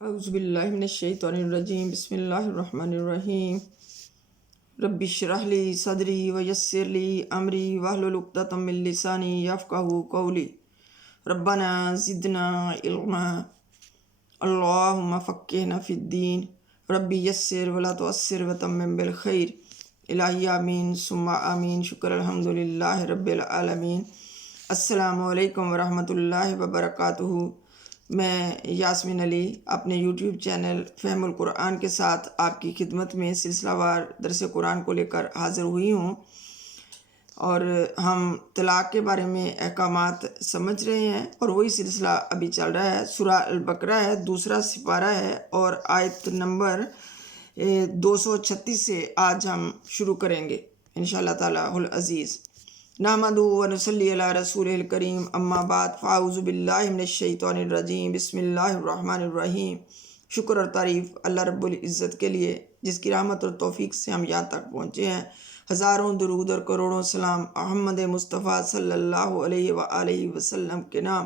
اعوذ باللہ من الشیطان الرجیم بسم اللہ الرحمن الرحیم رب اشرح لی صدری ویسر لی امری واحلل عقدۃ من لسانی یفقہوا قولی ربنا زدنا علما اللہم فقہنا فی الدین ربی یسر ولا تعسر وتمم بالخیر الہی آمین ثم آمین شکر الحمدللہ رب العالمین۔ السلام علیکم ورحمۃ اللہ وبرکاتہ۔ میں یاسمین علی اپنے یوٹیوب چینل فہم القرآن کے ساتھ آپ کی خدمت میں سلسلہ وار درس قرآن کو لے کر حاضر ہوئی ہوں، اور ہم طلاق کے بارے میں احکامات سمجھ رہے ہیں، اور وہی سلسلہ ابھی چل رہا ہے۔ سورہ البقرہ ہے، دوسرا سپارہ ہے، اور آیت نمبر 236 سے آج ہم شروع کریں گے انشاءاللہ تعالی العزیز۔ نحمدہ ونصلی علی رسول الکریم، اما بعد، فاعوذ باللہ من الشیطان الرجیم، بسم اللہ الرحمن الرحیم۔ شکر اور تعریف اللہ رب العزت کے لیے جس کی رحمت اور توفیق سے ہم یہاں تک پہنچے ہیں۔ ہزاروں درود اور کروڑوں سلام محمد مصطفیٰ صلی اللہ علیہ وآلہ وسلم کے نام،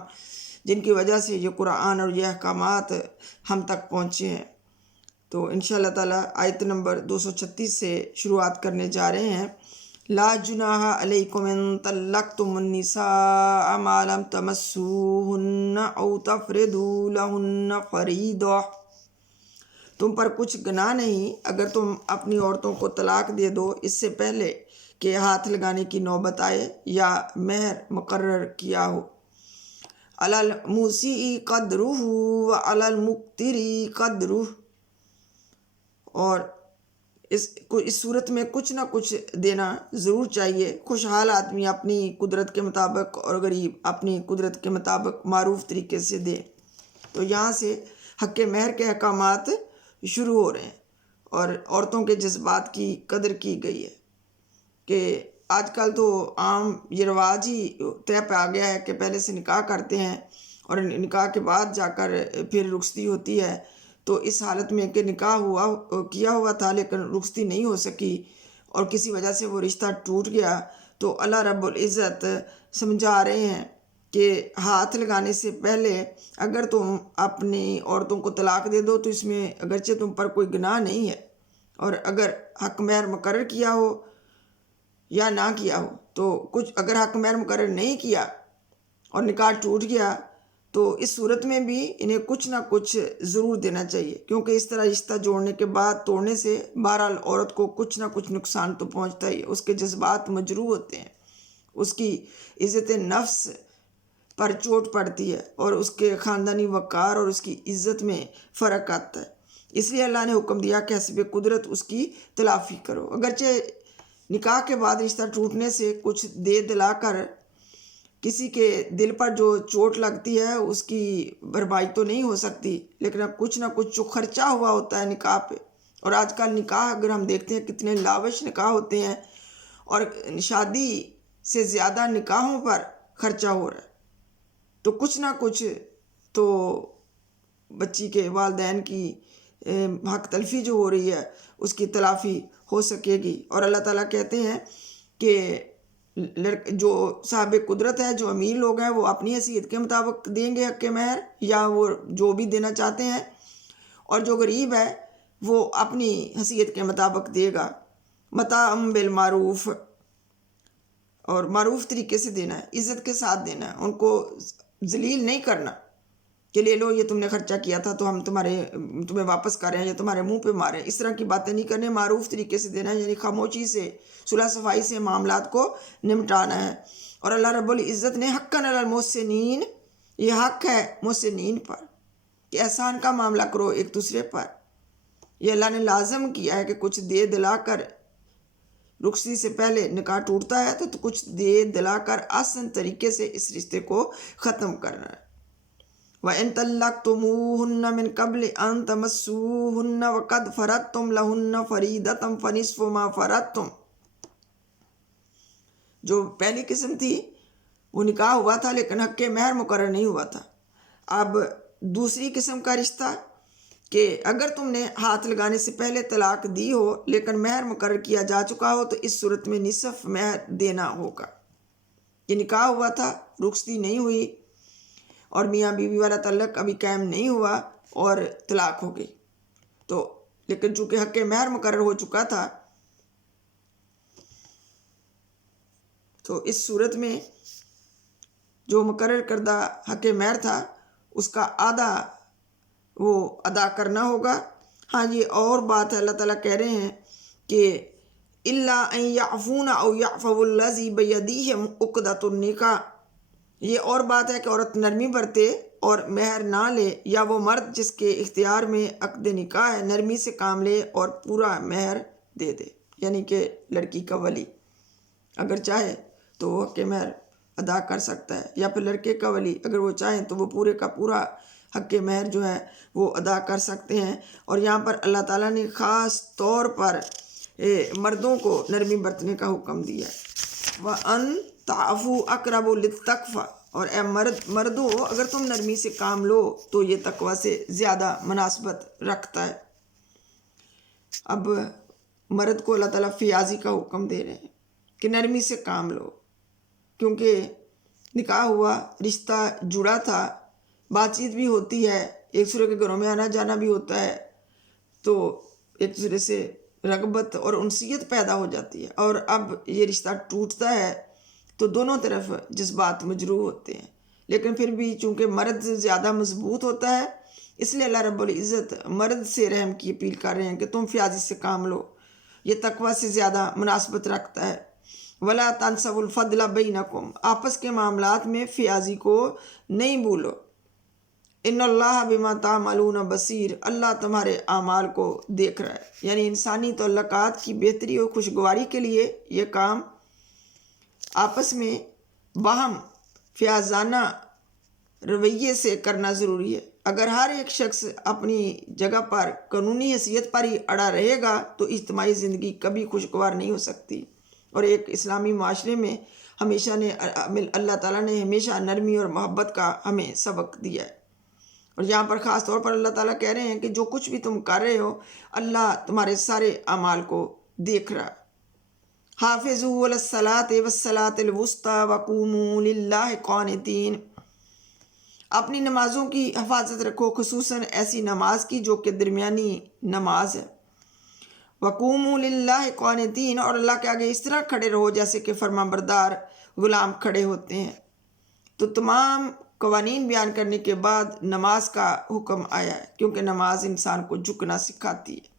جن کی وجہ سے یہ قرآن اور یہ احکامات ہم تک پہنچے ہیں۔ تو انشاءاللہ تعالی آیت نمبر 236 سے شروعات کرنے جا رہے ہیں۔ لا جناح علیکم ان طلقتم النساء ما لم تمسوہن او تفرضوا لہن فریضہ۔ تم پر کچھ گناہ نہیں اگر تم اپنی عورتوں کو طلاق دے دو اس سے پہلے کہ ہاتھ لگانے کی نوبت آئے یا مہر مقرر کیا ہو۔ علی الموسع قدرہ وعلی المقتر قدرہ۔ اور اس صورت میں کچھ نہ کچھ دینا ضرور چاہیے۔ خوشحال آدمی اپنی قدرت کے مطابق اور غریب اپنی قدرت کے مطابق معروف طریقے سے دے۔ تو یہاں سے حق مہر کے احکامات شروع ہو رہے ہیں، اور عورتوں کے جذبات کی قدر کی گئی ہے کہ آج کل تو عام یہ رواج ہی طے پہ آ گیا ہے کہ پہلے سے نکاح کرتے ہیں، اور نکاح کے بعد جا کر پھر رخصتی ہوتی ہے۔ تو اس حالت میں کہ نکاح کیا ہوا تھا لیکن رخصتی نہیں ہو سکی اور کسی وجہ سے وہ رشتہ ٹوٹ گیا، تو اللہ رب العزت سمجھا رہے ہیں کہ ہاتھ لگانے سے پہلے اگر تم اپنی عورتوں کو طلاق دے دو تو اس میں اگرچہ تم پر کوئی گناہ نہیں ہے، اور اگر حق مہر مقرر کیا ہو یا نہ کیا ہو تو کچھ، اگر حق مہر مقرر نہیں کیا اور نکاح ٹوٹ گیا تو اس صورت میں بھی انہیں کچھ نہ کچھ ضرور دینا چاہیے، کیونکہ اس طرح رشتہ جوڑنے کے بعد توڑنے سے بہرحال عورت کو کچھ نہ کچھ نقصان تو پہنچتا ہی ہے۔ اس کے جذبات مجروح ہوتے ہیں، اس کی عزت نفس پر چوٹ پڑتی ہے، اور اس کے خاندانی وقار اور اس کی عزت میں فرق آتا ہے۔ اس لیے اللہ نے حکم دیا کہ حسب قدرت اس کی تلافی کرو۔ اگرچہ نکاح کے بعد رشتہ ٹوٹنے سے کچھ دے دلا کر کسی کے دل پر جو چوٹ لگتی ہے اس کی بھرپائی تو نہیں ہو سکتی، لیکن اب کچھ نہ کچھ جو خرچہ ہوا ہوتا ہے نکاح پہ، اور آج کل نکاح اگر ہم دیکھتے ہیں کتنے لاوش نکاح ہوتے ہیں، اور شادی سے زیادہ نکاحوں پر خرچہ ہو رہا ہے، تو کچھ نہ کچھ تو بچی کے والدین کی حق تلفی جو ہو رہی ہے اس کی تلافی ہو سکے گی۔ اور اللہ تعالیٰ کہتے ہیں کہ جو صاحب قدرت ہے، جو امیر لوگ ہیں، وہ اپنی حیثیت کے مطابق دیں گے حق مہر، یا وہ جو بھی دینا چاہتے ہیں، اور جو غریب ہے وہ اپنی حیثیت کے مطابق دے گا۔ متاع بالمعروف، اور معروف طریقے سے دینا ہے، عزت کے ساتھ دینا ہے، ان کو ذلیل نہیں کرنا کہ لے لو یہ تم نے خرچہ کیا تھا تو ہم تمہیں واپس کر رہے ہیں یا تمہارے منہ پہ مارے ہیں، اس طرح کی باتیں نہیں کرنے۔ معروف طریقے سے دینا ہے، یعنی خاموشی سے، صلح صفائی سے معاملات کو نمٹانا ہے۔ اور اللہ رب العزت نے حقاً علی المحسنین، یہ حق ہے محسنین پر کہ احسان کا معاملہ کرو ایک دوسرے پر۔ یہ اللہ نے لازم کیا ہے کہ کچھ دے دلا کر، رخصتی سے پہلے نکاح ٹوٹتا ہے تو کچھ دے دلا کر آسان طریقے سے اس رشتے کو ختم کرنا ہے۔ وَإِن طَلَّقْتُمُوهُنَّ مِن قَبْلِ أَن تَمَسُّوهُنَّ وَقَدْ فَرَضْتُمْ لَهُنَّ فَرِيضَةً فَنِصْفُ مَا فَرَضْتُمْ۔ جو پہلی قسم تھی وہ نکاح ہوا تھا لیکن حق مہر مقرر نہیں ہوا تھا۔ اب دوسری قسم کا رشتہ کہ اگر تم نے ہاتھ لگانے سے پہلے طلاق دی ہو لیکن مہر مقرر کیا جا چکا ہو تو اس صورت میں نصف مہر دینا ہوگا۔ یہ نکاح ہوا تھا، رخصتی نہیں ہوئی، اور میاں بیوی والا تعلق ابھی قائم نہیں ہوا، اور طلاق ہو گئی۔ تو لیکن چونکہ حق مہر مقرر ہو چکا تھا تو اس صورت میں جو مقرر کردہ حق مہر تھا اس کا آدھا وہ ادا کرنا ہوگا۔ ہاں یہ اور بات ہے، اللہ تعالیٰ کہہ رہے ہیں کہ الا ان یعفون او یعفو الذی بیدیہ عقدۃ النکاح، یہ اور بات ہے کہ عورت نرمی برتے اور مہر نہ لے، یا وہ مرد جس کے اختیار میں عقد نکاح ہے نرمی سے کام لے اور پورا مہر دے دے، یعنی کہ لڑکی کا ولی اگر چاہے تو وہ حق مہر ادا کر سکتا ہے، یا پھر لڑکے کا ولی اگر وہ چاہیں تو وہ پورے کا پورا حق مہر جو ہے وہ ادا کر سکتے ہیں۔ اور یہاں پر اللہ تعالیٰ نے خاص طور پر مردوں کو نرمی برتنے کا حکم دیا ہے۔ وَأَن تَعْفُوا أَقْرَبُ لِلتَّقْوَىٰ، اور اے مردوں اگر تم نرمی سے کام لو تو یہ تقوی سے زیادہ مناسبت رکھتا ہے۔ اب مرد کو اللہ تعالیٰ فیاضی کا حکم دے رہے ہیں کہ نرمی سے کام لو، کیونکہ نکاح ہوا، رشتہ جڑا تھا، بات چیت بھی ہوتی ہے، ایک دوسرے کے گھروں میں آنا جانا بھی ہوتا ہے، تو ایک دوسرے سے رغبت اور انسیت پیدا ہو جاتی ہے، اور اب یہ رشتہ ٹوٹتا ہے تو دونوں طرف جذبات مجروح ہوتے ہیں، لیکن پھر بھی چونکہ مرد زیادہ مضبوط ہوتا ہے اس لیے اللہ رب العزت مرد سے رحم کی اپیل کر رہے ہیں کہ تم فیاضی سے کام لو، یہ تقوی سے زیادہ مناسبت رکھتا ہے۔ وَلَا تَنْسَوُا الْفَضْلَ بَيْنَكُمْ، آپس کے معاملات میں فیاضی کو نہیں بھولو۔ اِنَّ اللَّهَ بِمَا تَعْمَلُونَ بَصِيرٌ، اللہ تمہارے اعمال کو دیکھ رہا ہے، یعنی انسانی تعلقات کی بہتری اور خوشگواری کے لیے یہ کام آپس میں باہم فیاضانہ رویے سے کرنا ضروری ہے۔ اگر ہر ایک شخص اپنی جگہ پر قانونی حیثیت پر ہی اڑا رہے گا تو اجتماعی زندگی کبھی خوشگوار نہیں ہو سکتی، اور ایک اسلامی معاشرے میں اللہ تعالیٰ نے ہمیشہ نرمی اور محبت کا ہمیں سبق دیا ہے۔ اور یہاں پر خاص طور پر اللہ تعالیٰ کہہ رہے ہیں کہ جو کچھ بھی تم کر رہے ہو اللہ تمہارے سارے اعمال کو دیکھ رہا ہے۔ حافظوا علی الصلاۃ والصلاۃ الوسطیٰ وقوموا للہ قانتین، اپنی نمازوں کی حفاظت رکھو، خصوصاً ایسی نماز کی جو کہ درمیانی نماز ہے۔ وقوموا للہ قانتین، اور اللہ کے آگے اس طرح کھڑے رہو جیسے کہ فرمان بردار غلام کھڑے ہوتے ہیں۔ تو تمام قوانین بیان کرنے کے بعد نماز کا حکم آیا ہے، کیونکہ نماز انسان کو جھکنا سکھاتی ہے،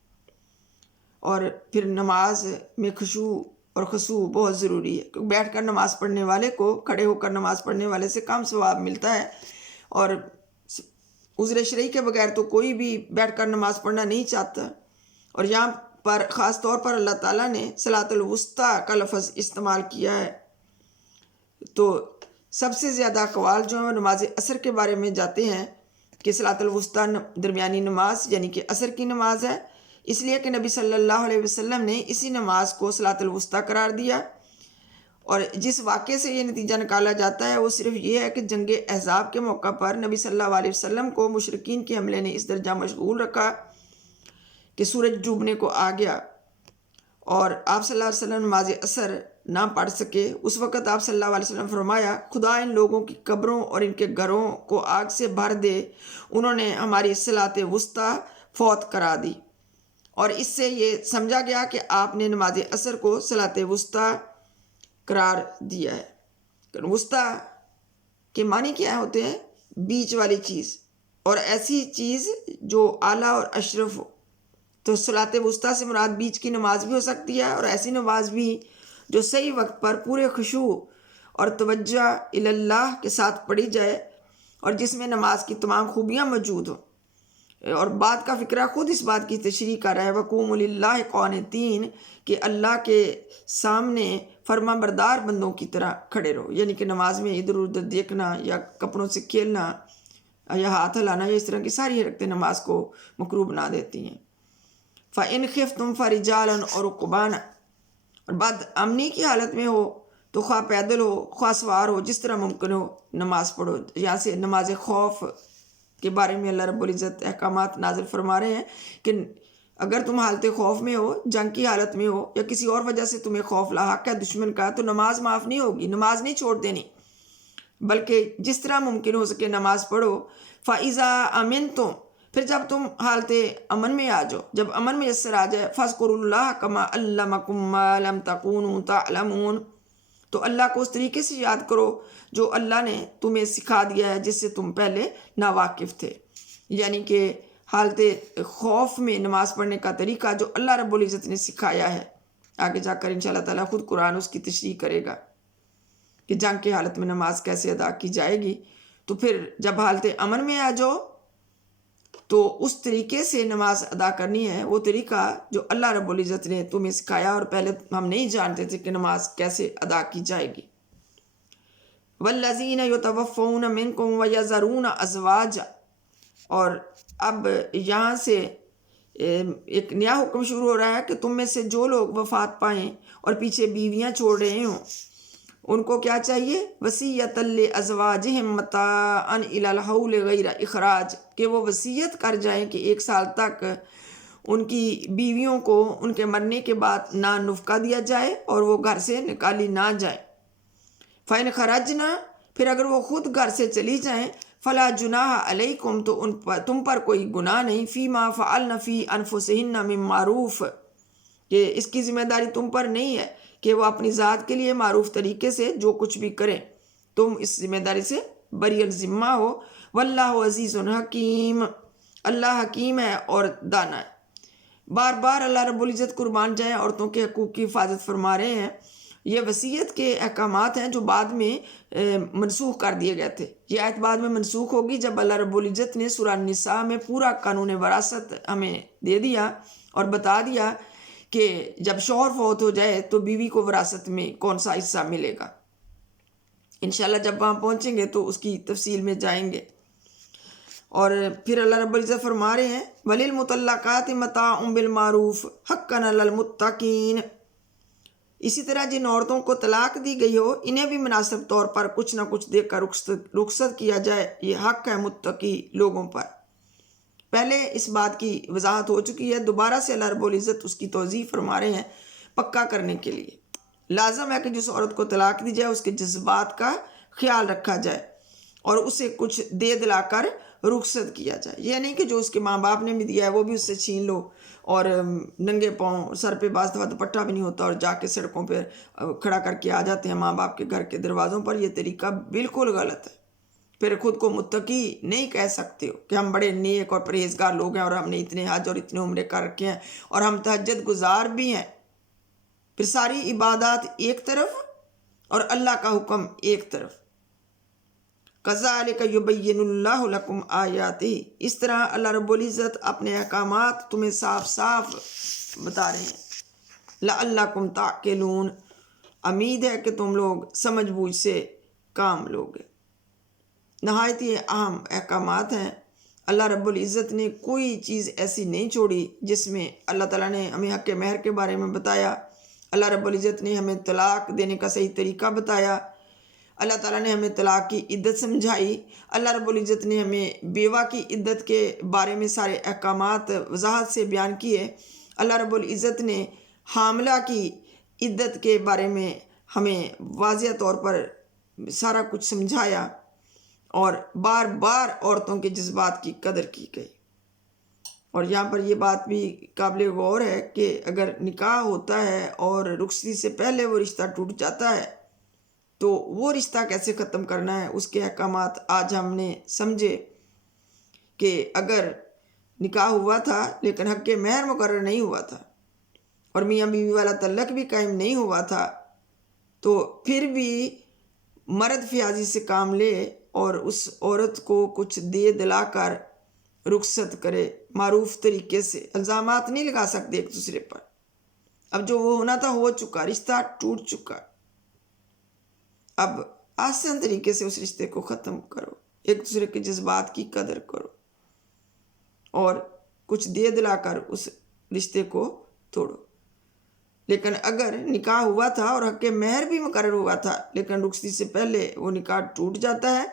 اور پھر نماز میں خشوع اور خضوع بہت ضروری ہے، کیونکہ بیٹھ کر نماز پڑھنے والے کو کھڑے ہو کر نماز پڑھنے والے سے کم ثواب ملتا ہے، اور عذر شرعی کے بغیر تو کوئی بھی بیٹھ کر نماز پڑھنا نہیں چاہتا۔ اور یہاں پر خاص طور پر اللہ تعالیٰ نے صلاۃ الوسطیٰ کا لفظ استعمال کیا ہے، تو سب سے زیادہ اقوال جو ہیں وہ نماز عصر کے بارے میں جاتے ہیں کہ صلاۃ الوسطیٰ درمیانی نماز یعنی کہ عصر کی نماز ہے، اس لیے کہ نبی صلی اللہ علیہ وسلم نے اسی نماز کو صلاۃ الوسطیٰ قرار دیا۔ اور جس واقعے سے یہ نتیجہ نکالا جاتا ہے وہ صرف یہ ہے کہ جنگ احزاب کے موقع پر نبی صلی اللہ علیہ وسلم کو مشرکین کے حملے نے اس درجہ مشغول رکھا کہ سورج ڈوبنے کو آ گیا اور آپ صلی اللہ علیہ وسلم نماز عصر نہ پڑھ سکے۔ اس وقت آپ صلی اللہ علیہ وسلم فرمایا، خدا ان لوگوں کی قبروں اور ان کے گھروں کو آگ سے بھر دے، انہوں نے ہماری صلاۃ وسطیٰ فوت کرا دی۔ اور اس سے یہ سمجھا گیا کہ آپ نے نماز عصر کو صلاۃ وسطیٰ قرار دیا ہے۔ وسطیٰ کے معنی کیا ہوتے ہیں؟ بیچ والی چیز، اور ایسی چیز جو اعلیٰ اور اشرف ہو۔ تو صلاۃ وسطیٰ سے مراد بیچ کی نماز بھی ہو سکتی ہے، اور ایسی نماز بھی جو صحیح وقت پر پورے خشوع اور توجہ الی اللہ کے ساتھ پڑھی جائے، اور جس میں نماز کی تمام خوبیاں موجود ہوں۔ اور بعد کا فقرہ خود اس بات کی تشریح کر رہا ہے، وقوموا للہ قانتین، کہ اللہ کے سامنے فرما بردار بندوں کی طرح کھڑے رہو، یعنی کہ نماز میں ادھر ادھر دیکھنا یا کپڑوں سے کھیلنا یا ہاتھ ہلانا یا اس طرح کی ساری حرکتیں نماز کو مکروہ بنا دیتی ہیں۔ فَإِنْ خِفْتُمْ فَرِجَالًا أَوْ رُكْبَانًا، اور بد امنی کی حالت میں ہو تو خواہ پیدل ہو خواہ سوار ہو، جس طرح ممکن ہو نماز پڑھو۔ یہاں سے نماز خوف کے بارے میں اللہ رب العزت احکامات نازل فرما رہے ہیں کہ اگر تم حالت خوف میں ہو، جنگ کی حالت میں ہو، یا کسی اور وجہ سے تمہیں خوف لاحق ہے دشمن کا، تو نماز معاف نہیں ہوگی، نماز نہیں چھوڑ دینی، بلکہ جس طرح ممکن ہو سکے نماز پڑھو۔ فَإِذَا أَمِنْتُمْ، پھر جب تم حالت امن میں آ جاؤ، جب امن میسر آ جائے، فاذکروا اللہ کما علمکم ما لم تکونوا تعلمون، تو اللہ کو اس طریقے سے یاد کرو جو اللہ نے تمہیں سکھا دیا ہے جس سے تم پہلے ناواقف تھے۔ یعنی کہ حالت خوف میں نماز پڑھنے کا طریقہ جو اللہ رب العزت نے سکھایا ہے، آگے جا کر انشاءاللہ تعالیٰ خود قرآن اس کی تشریح کرے گا کہ جنگ کی حالت میں نماز کیسے ادا کی جائے گی۔ تو پھر جب حالت امن میں آ جاؤ تو اس طریقے سے نماز ادا کرنی ہے، وہ طریقہ جو اللہ رب العزت نے تمہیں سکھایا، اور پہلے ہم نہیں جانتے تھے کہ نماز کیسے ادا کی جائے گی۔ والذین یتوفون منکم ویذرون ازواجا، اور اب یہاں سے ایک نیا حکم شروع ہو رہا ہے کہ تم میں سے جو لوگ وفات پائیں اور پیچھے بیویاں چھوڑ رہے ہوں، ان کو کیا چاہیے؟ وصیۃ لازواجہم متاعا الی الحول غیر اخراج، کہ وہ وصیت کر جائیں کہ 1 سال تک ان کی بیویوں کو ان کے مرنے کے بعد نہ نفقہ دیا جائے اور وہ گھر سے نکالی نہ جائیں۔ فَإِنْ خَرَجْنَا، پھر اگر وہ خود گھر سے چلی جائیں، فَلَا جُنَاحَ عَلَيْكُمْ، تو تم پر کوئی گناہ نہیں، فِيمَا فَعَلْنَ فِي أَنفُسِهِنَّ مِن مَّعْرُوفٍ، کہ اس کی ذمہ داری تم پر نہیں ہے کہ وہ اپنی ذات کے لیے معروف طریقے سے جو کچھ بھی کریں، تم اس ذمہ داری سے بری الذمہ ہو۔ واللہ عزیز حکیم، اللہ حکیم ہے اور دانا ہے۔ بار بار اللہ رب العزت قربان جائیں عورتوں کے حقوق کی حفاظت فرما رہے ہیں۔ یہ وصیت کے احکامات ہیں جو بعد میں منسوخ کر دیے گئے تھے۔ یہ آیت بعد میں منسوخ ہوگی جب اللہ رب العزت نے سورہ النساء میں پورا قانون وراثت ہمیں دے دیا اور بتا دیا کہ جب شوہر فوت ہو جائے تو بیوی کو وراثت میں کون سا حصہ ملے گا۔ انشاءاللہ جب وہاں پہنچیں گے تو اس کی تفصیل میں جائیں گے۔ اور پھر اللہ رب العزت فرما رہے ہیں وَلِلْمُطَلَّقَاتِ مَتَاعٌ بِالْمَعْرُوفِ حَقًّا عَلَى الْمُتَّقِينَ، اسی طرح جن عورتوں کو طلاق دی گئی ہو انہیں بھی مناسب طور پر کچھ نہ کچھ دے کر رخصت کیا جائے، یہ حق ہے متقی لوگوں پر۔ پہلے اس بات کی وضاحت ہو چکی ہے، دوبارہ سے اللہ رب العزت اس کی توضیح فرما رہے ہیں پکا کرنے کے لیے۔ لازم ہے کہ جس عورت کو طلاق دی جائے اس کے جذبات کا خیال رکھا جائے اور اسے کچھ دے دلا کر رخصت کیا جائے۔ یہ نہیں کہ جو اس کے ماں باپ نے بھی دیا ہے وہ بھی اس سے چھین لو اور ننگے پاؤں، سر پہ بعض دفعہ دوپٹہ بھی نہیں ہوتا اور جا کے سڑکوں پہ کھڑا کر کے آ جاتے ہیں ماں باپ کے گھر کے دروازوں پر۔ یہ طریقہ بالکل غلط ہے۔ پھر خود کو متقی نہیں کہہ سکتے ہو کہ ہم بڑے نیک اور پرہیزگار لوگ ہیں اور ہم نے اتنے حج اور اتنے عمرے کر رکھے ہیں اور ہم تہجد گزار بھی ہیں، پھر ساری عبادات ایک طرف اور اللہ کا حکم ایک طرف۔ كَذَلِكَ يُبَيِّنُ اللَّهُ لَكُمْ آيَاتِهِ، اس طرح اللہ رب العزت اپنے احکامات تمہیں صاف صاف بتا رہے ہیں۔ لَعَلَّكُمْ تَعْقِلُونَ، امید ہے کہ تم لوگ سمجھ بوجھ سے کام لوگے۔ نہایت ہی اہم احکامات ہیں۔ اللہ رب العزت نے کوئی چیز ایسی نہیں چھوڑی جس میں اللہ تعالیٰ نے ہمیں حق مہر کے بارے میں بتایا، اللہ رب العزت نے ہمیں طلاق دینے کا صحیح طریقہ بتایا، اللہ تعالیٰ نے ہمیں طلاق کی عدت سمجھائی، اللہ رب العزت نے ہمیں بیوہ کی عدت کے بارے میں سارے احکامات وضاحت سے بیان کیے، اللہ رب العزت نے حاملہ کی عدت کے بارے میں ہمیں واضح طور پر سارا کچھ سمجھایا، اور بار بار عورتوں کے جذبات کی قدر کی گئی۔ اور یہاں پر یہ بات بھی قابل غور ہے کہ اگر نکاح ہوتا ہے اور رخصتی سے پہلے وہ رشتہ ٹوٹ جاتا ہے تو وہ رشتہ کیسے ختم کرنا ہے، اس کے احکامات آج ہم نے سمجھے کہ اگر نکاح ہوا تھا لیکن حق مہر مقرر نہیں ہوا تھا اور میاں بیوی والا تعلق بھی قائم نہیں ہوا تھا تو پھر بھی مرد فیاضی سے کام لے اور اس عورت کو کچھ دے دلا کر رخصت کرے معروف طریقے سے۔ الزامات نہیں لگا سکتے ایک دوسرے پر، اب جو وہ ہونا تھا ہو چکا، رشتہ ٹوٹ چکا، اب آسان طریقے سے اس رشتے کو ختم کرو، ایک دوسرے کے جذبات کی قدر کرو اور کچھ دے دلا کر اس رشتے کو توڑو۔ لیکن اگر نکاح ہوا تھا اور حق مہر بھی مقرر ہوا تھا لیکن رخصتی سے پہلے وہ نکاح ٹوٹ جاتا ہے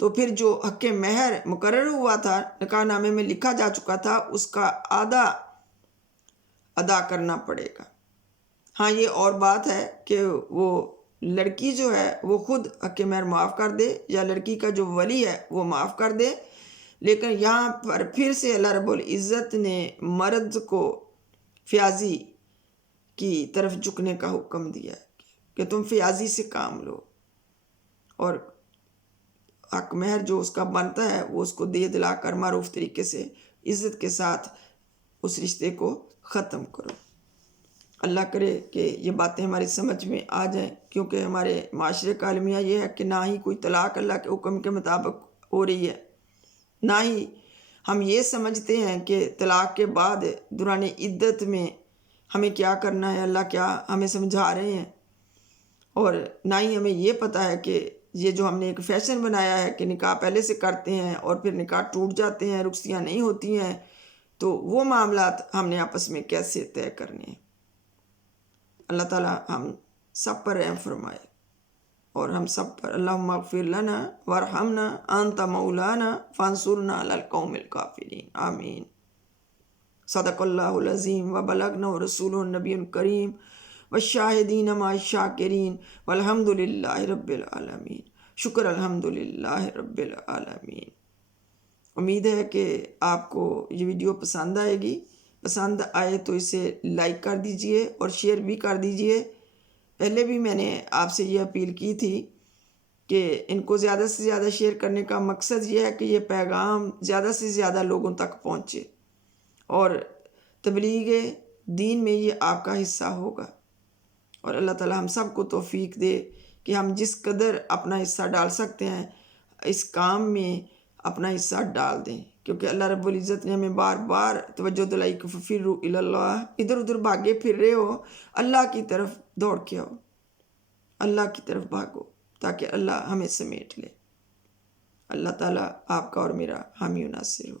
تو پھر جو حق مہر مقرر ہوا تھا، نکاح نامے میں لکھا جا چکا تھا، اس کا آدھا ادا کرنا پڑے گا۔ ہاں یہ اور بات ہے کہ وہ لڑکی جو ہے وہ خود حق مہر معاف کر دے یا لڑکی کا جو ولی ہے وہ معاف کر دے، لیکن یہاں پر پھر سے اللہ رب العزت نے مرد کو فیاضی کی طرف جھکنے کا حکم دیا کہ تم فیاضی سے کام لو، اور حق مہر جو اس کا بنتا ہے وہ اس کو دے دلا کر معروف طریقے سے عزت کے ساتھ اس رشتے کو ختم کرو۔ اللہ کرے کہ یہ باتیں ہماری سمجھ میں آ جائیں، کیونکہ ہمارے معاشرے کا المیہ یہ ہے کہ نہ ہی کوئی طلاق اللہ کے حکم کے مطابق ہو رہی ہے، نہ ہی ہم یہ سمجھتے ہیں کہ طلاق کے بعد دوران عدت میں ہمیں کیا کرنا ہے، اللہ کیا ہمیں سمجھا رہے ہیں، اور نہ ہی ہمیں یہ پتہ ہے کہ یہ جو ہم نے ایک فیشن بنایا ہے کہ نکاح پہلے سے کرتے ہیں اور پھر نکاح ٹوٹ جاتے ہیں، رخصتیاں نہیں ہوتی ہیں، تو وہ معاملات ہم نے آپس میں کیسے طے کرنے ہیں۔ اللہ تعالی ہم سب پر رحم فرمائے اور ہم سب پر اللہم اغفر لنا وارحمنا انت مولانا فانصرنا علی القوم الکافرین، آمین۔ صدق اللہ العظیم وبلغنا رسول النبی الکریم والشاہدین مع الشاکرین والحمد للہ رب العالمین۔ شکر الحمد للہ رب العالمین۔ امید ہے کہ آپ کو یہ ویڈیو پسند آئے گی، پسند آئے تو اسے لائک کر دیجئے اور شیئر بھی کر دیجئے۔ پہلے بھی میں نے آپ سے یہ اپیل کی تھی کہ ان کو زیادہ سے زیادہ شیئر کرنے کا مقصد یہ ہے کہ یہ پیغام زیادہ سے زیادہ لوگوں تک پہنچے، اور تبلیغ دین میں یہ آپ کا حصہ ہوگا، اور اللہ تعالی ہم سب کو توفیق دے کہ ہم جس قدر اپنا حصہ ڈال سکتے ہیں اس کام میں اپنا حصہ ڈال دیں، کیونکہ اللہ رب العزت نے ہمیں بار بار توجہ دلائی کہ ففروا الی اللہ، ادھر ادھر بھاگے پھر رہے ہو، اللہ کی طرف دوڑ کے آؤ، اللہ کی طرف بھاگو تاکہ اللہ ہمیں سمیٹ لے۔ اللہ تعالیٰ آپ کا اور میرا حامی و ناصر ہو۔